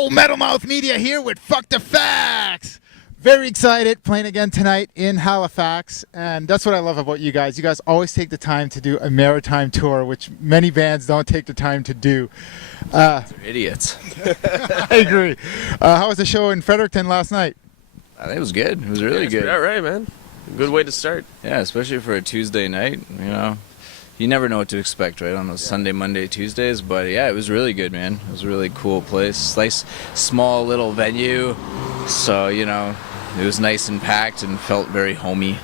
Yo, Metalmouth Media here with Fuck the Facts. Very excited, playing again tonight in Halifax, and that's what I love about you guys. You guys always take the time to do a maritime tour, which many bands don't take the time to do. They're idiots. I agree. How was the show in Fredericton last night? I think it was good. It was really good. Yeah, right, man. Good way to start. Yeah, especially for a Tuesday night. You know, you never know what to expect, right, on those Sunday, Monday, Tuesdays. But yeah, it was really good, man. It was a really cool place. Nice, small little venue. So, you know, it was nice and packed and felt very homey.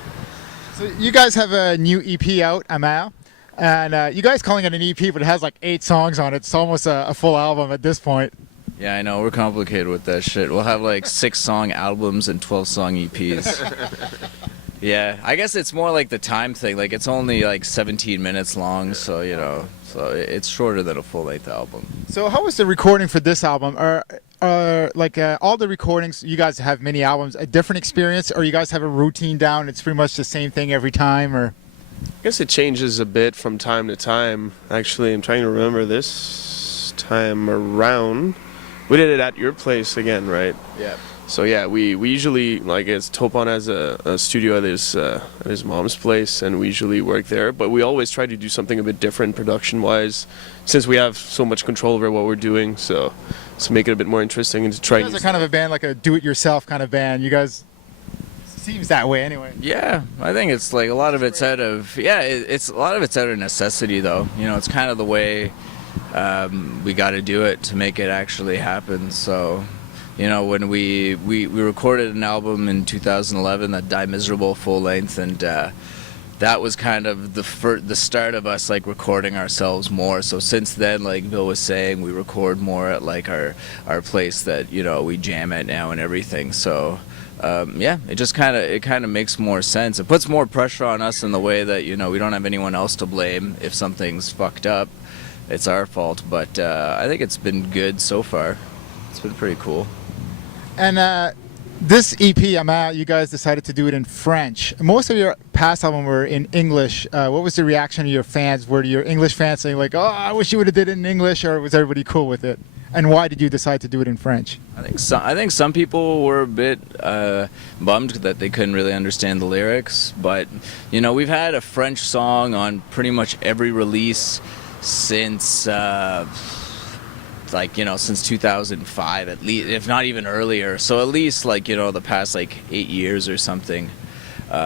So you guys have a new EP out, Amal, and you guys calling it an EP, but it has like 8 songs on it. It's almost a full album at this point. Yeah, I know. We're complicated with that shit. We'll have like 6-song albums and 12-song EPs. Yeah, I guess it's more like the time thing. Like, it's only like 17 minutes long, so, you know, so it's shorter than a full-length album. So how was the recording for this album? Like all the recordings, you guys have many albums, a different experience, or you guys have a routine down, it's pretty much the same thing every time, or? I guess it changes a bit from time to time. Actually, I'm trying to remember this time around. We did it at your place again, right? Yeah. So yeah, we usually, like, it's Topon has a studio at his mom's place, and we usually work there. But we always try to do something a bit different production-wise, since we have so much control over what we're doing. So make it a bit more interesting and to try. You guys are kind of a band, like a do-it-yourself kind of band. You guys seems that way anyway. Yeah, I think it's like a lot of it's out of it's a lot of it's out of necessity, though. You know, it's kind of the way we got to do it to make it actually happen. So. You know, when we recorded an album in 2011, that Die Miserable full length, and that was kind of the start of us like recording ourselves more. So since then, like Bill was saying, we record more at like our place that, you know, we jam at now and everything. So yeah, it just kind of makes more sense. It puts more pressure on us in the way that, you know, we don't have anyone else to blame if something's fucked up. It's our fault, but I think it's been good so far. It's been pretty cool. And this EP, Amal, you guys decided to do it in French. Most of your past album were in English. What was the reaction of your fans? Were your English fans saying like, "Oh, I wish you would have did it in English," or was everybody cool with it? And why did you decide to do it in French? I think some people were a bit bummed that they couldn't really understand the lyrics. But, you know, we've had a French song on pretty much every release since. Like, you know, since 2005 at least, if not even earlier. So at least, like, you know, the past like 8 years or something.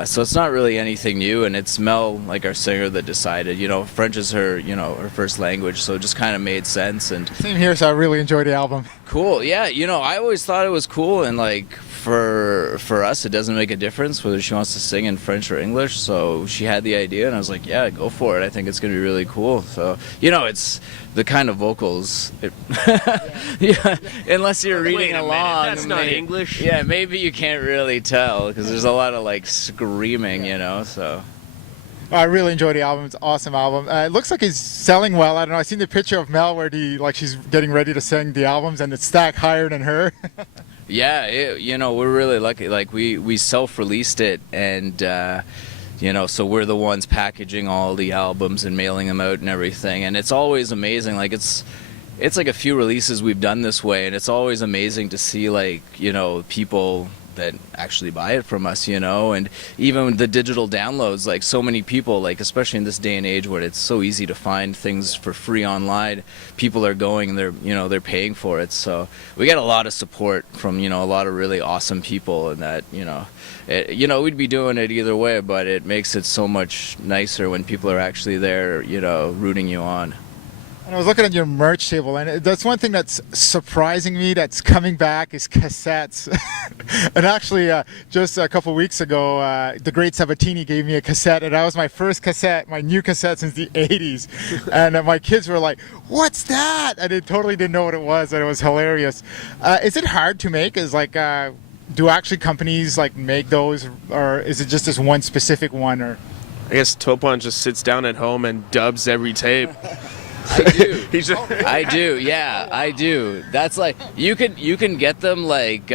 So it's not really anything new, and it's Mel, like our singer, that decided. You know, French is her, you know, her first language, so it just kind of made sense. And same here, so I really enjoyed the album. Cool, yeah. You know, I always thought it was cool, and like for us, it doesn't make a difference whether she wants to sing in French or English. So she had the idea, and I was like, yeah, go for it. I think it's gonna be really cool. So, you know, it's the kind of vocals. Yeah, unless you're reading along. That's not English. Yeah, maybe you can't really tell because there's a lot of like screaming, you know. So. I really enjoyed the album. It's an awesome album. It looks like it's selling well. I don't know. I seen the picture of Mel where she's getting ready to sing the albums, and it's stacked higher than her. Yeah, you know, we're really lucky. Like we self-released it, and you know, so we're the ones packaging all the albums and mailing them out and everything. And it's always amazing. Like it's like a few releases we've done this way, and it's always amazing to see, like, you know, people that actually buy it from us, you know. And even the digital downloads, like so many people, like especially in this day and age where it's so easy to find things for free online, people are going and they're paying for it. So we get a lot of support from, you know, a lot of really awesome people, and that, you know, we'd be doing it either way, but it makes it so much nicer when people are actually there, you know, rooting you on. And I was looking at your merch table, and that's one thing that's surprising me that's coming back is cassettes. And actually, just a couple weeks ago, the great Sabatini gave me a cassette, and that was my first cassette, my new cassette since the 80s. And my kids were like, "What's that?" And they totally didn't know what it was, and it was hilarious. Is it hard to make? Is like, do actually companies like make those, or is it just this one specific one? Or I guess Topon just sits down at home and dubs every tape. I do. He's just, I do, yeah, I do. That's like you can get them like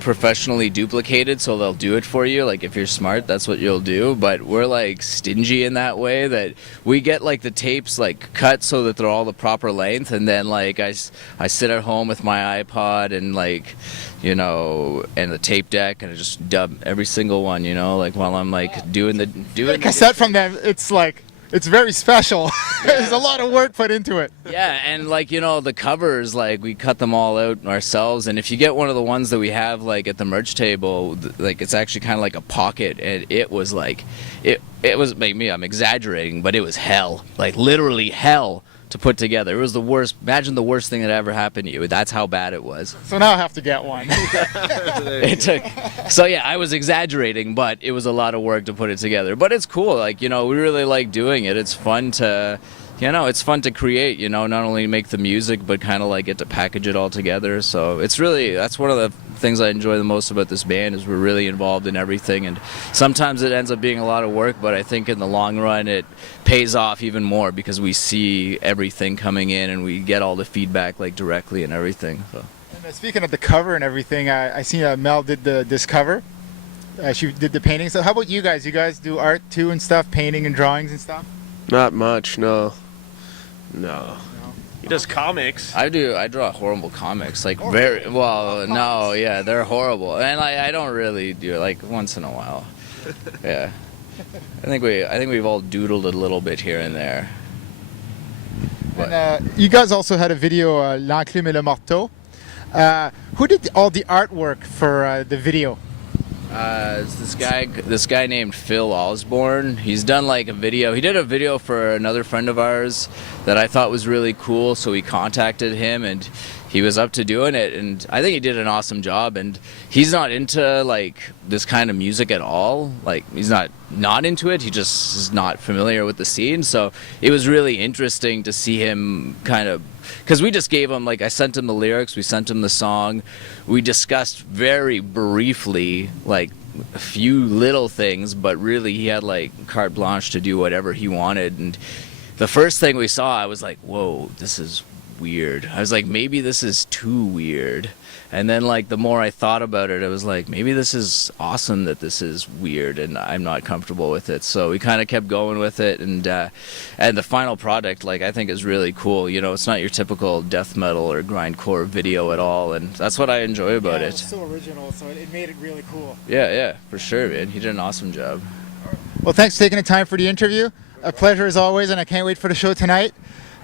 professionally duplicated, so they'll do it for you. Like if you're smart, that's what you'll do. But we're like stingy in that way that we get like the tapes like cut so that they're all the proper length, and then like I sit at home with my iPod and like and the tape deck, and I just dub every single one, like while I'm like doing the cassette from them, it's very special. There's a lot of work put into it. Yeah, and like the covers, like we cut them all out ourselves. And if you get one of the ones that we have like at the merch table, like it's actually kind of like a pocket, and it was like it was maybe I'm exaggerating, but it was hell, like literally hell to put together. It was the worst. Imagine the worst thing that ever happened to you. That's how bad it was. So now I have to get one. It took. So yeah, I was exaggerating, but it was a lot of work to put it together. But it's cool. Like we really like doing it. It's fun to. It's fun to create, not only make the music, but kind of like get to package it all together. So that's one of the things I enjoy the most about this band is we're really involved in everything. And sometimes it ends up being a lot of work, but I think in the long run it pays off even more because we see everything coming in and we get all the feedback like directly and everything. So. And speaking of the cover and everything, I see Mel did this cover. She did the paintings. So how about you guys? You guys do art too and stuff, painting and drawings and stuff? not much, no. No. He does comics. I do. I draw horrible comics, like very well. No, yeah, they're horrible, and I don't really do it. Like once in a while. Yeah, I think we've all doodled a little bit here and there. And you guys also had a video, L'Enclume et le Marteau. Who did all the artwork for the video? It's this guy named Phil Osborne. He's done like a video. He did a video for another friend of ours that I thought was really cool, so we contacted him and he was up to doing it, and I think he did an awesome job. And he's not into like this kind of music at all. Like he's not into it. He just is not familiar with the scene. So it was really interesting to see him kind of, because we just gave him, like I sent him the lyrics, we sent him the song, we discussed very briefly like a few little things, but really he had like carte blanche to do whatever he wanted. And the first thing we saw, I was like, whoa, this is weird. I was like, maybe this is too weird. And then like the more I thought about it, I was like, maybe this is awesome that this is weird and I'm not comfortable with it. So we kind of kept going with it, and the final product, like I think is really cool. It's not your typical death metal or grindcore video at all, and that's what I enjoy about it. It's so original, so it made it really cool. Yeah, for sure, man. He did an awesome job. Well, thanks for taking the time for the interview. A pleasure as always, and I can't wait for the show tonight.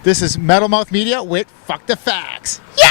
This is Metal Mouth Media with Fuck the Facts. Yeah!